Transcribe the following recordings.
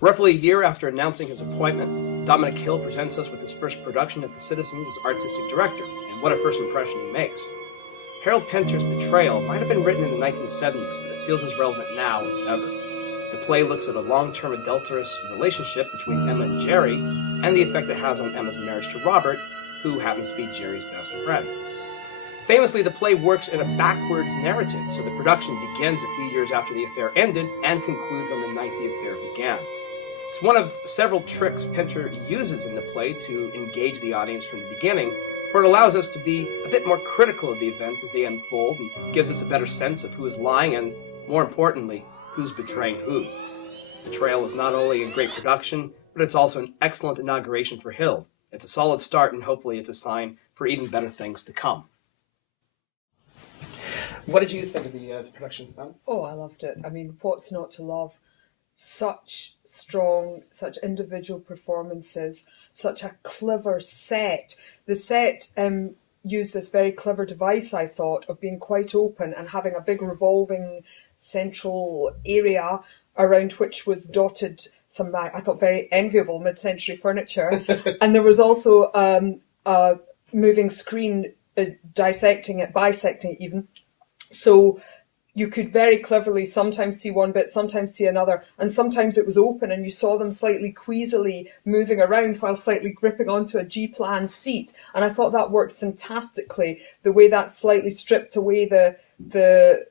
Roughly a year after announcing his appointment, Dominic Hill presents us with his first production at the Citizens as artistic director, and what a first impression he makes. Harold Pinter's Betrayal might have been written in the 1970s, but it feels as relevant now as ever. The play looks at a long-term adulterous relationship between Emma and Jerry, and the effect it has on Emma's marriage to Robert, who happens to be Jerry's best friend. Famously, the play works in a backwards narrative, so the production begins a few years after the affair ended and concludes on the night the affair began. It's one of several tricks Pinter uses in the play to engage the audience from the beginning, for it allows us to be a bit more critical of the events as they unfold and gives us a better sense of who is lying and, more importantly, who's betraying who. Betrayal is not only a great production, but it's also an excellent inauguration for Hill. It's a solid start, and hopefully it's a sign for even better things to come. What did you think of the production? Oh, I loved it. I mean, what's not to love? Such strong, such individual performances, such a clever set. The set used this very clever device, I thought, of being quite open and having a big revolving central area around which was dotted some, I thought, very enviable mid-century furniture. And there was also a moving screen bisecting it even. So you could very cleverly sometimes see one bit, sometimes see another, and sometimes it was open and you saw them slightly queasily moving around while slightly gripping onto a G-plan seat. And I thought that worked fantastically, the way that slightly stripped away the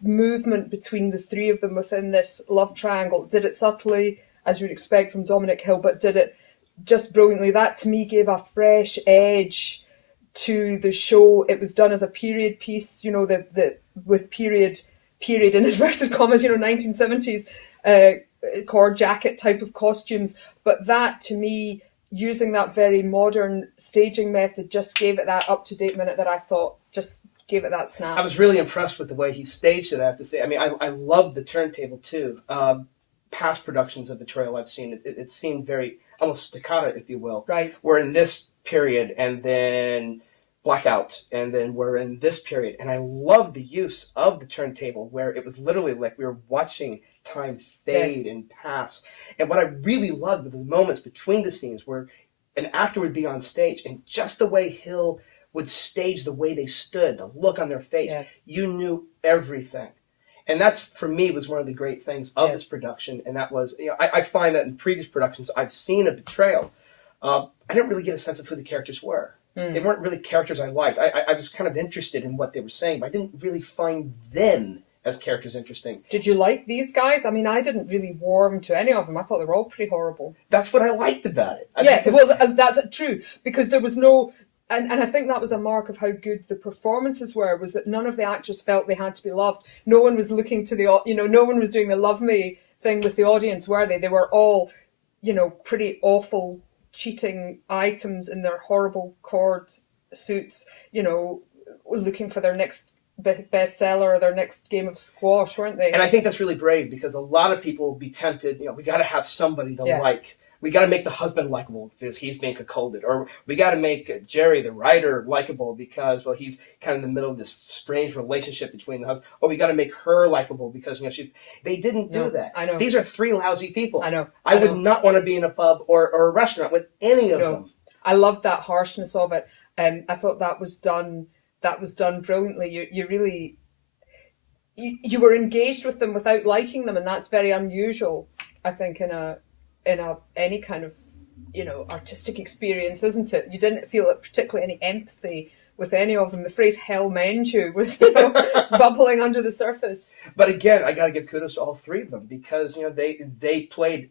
movement between the three of them within this love triangle. Did it subtly, as you'd expect from Dominic Hill, but did it just brilliantly. That to me gave a fresh edge to the show. It was done as a period piece, with period in inverted commas, 1970s cord jacket type of costumes. But that, to me, using that very modern staging method, just gave it that up-to-date minute that I thought just gave it that snap. I was really impressed with the way he staged it, I have to say. I mean, I love the turntable, too. Past productions of Betrayal I've seen, it seemed very, almost staccato, if you will. Right. We're in this period, and then blackout, and then we're in this period. And I love the use of the turntable, where it was literally like we were watching time fade and pass. And what I really loved were the moments between the scenes where an actor would be on stage, and just the way Hill would stage the way they stood, the look on their face, you knew everything. And that's, for me, was one of the great things of this production. And that was, I find that in previous productions I've seen of Betrayal, I didn't really get a sense of who the characters were. They weren't really characters I liked. I was kind of interested in what they were saying, but I didn't really find them as characters interesting. Did you like these guys? I mean, I didn't really warm to any of them. I thought they were all pretty horrible. That's what I liked about it. That's true, because there was no... And I think that was a mark of how good the performances were, was that none of the actors felt they had to be loved. No one was looking to no one was doing the love me thing with the audience, were they? They were all, pretty awful, cheating items in their horrible cord suits, looking for their next bestseller or their next game of squash, weren't they? And I think that's really brave, because a lot of people would be tempted, we got to have somebody to like. We got to make the husband likable because he's being cuckolded. Or we got to make Jerry, the writer, likable because, well, he's kind of in the middle of this strange relationship between the husband. Or we got to make her likable because, they didn't do that. I know. These are three lousy people. I know. I would not want to be in a pub or a restaurant with any of them. I loved that harshness of it. I thought that was done brilliantly. You really... You were engaged with them without liking them, and that's very unusual, I think, in any kind of artistic experience, isn't it? You didn't feel particularly any empathy with any of them. The phrase "hell mend you" was it's bubbling under the surface. But again, I got to give kudos to all three of them, because they played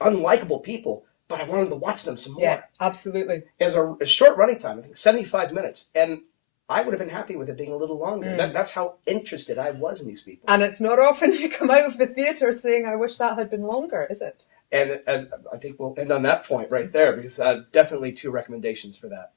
unlikable people, but I wanted to watch them some more. Yeah, absolutely. It was a short running time, I think 75 minutes, and I would have been happy with it being a little longer. That's how interested I was in these people. And it's not often you come out of the theatre saying, "I wish that had been longer," is it? And I think we'll end on that point right there, because definitely 2 recommendations for that.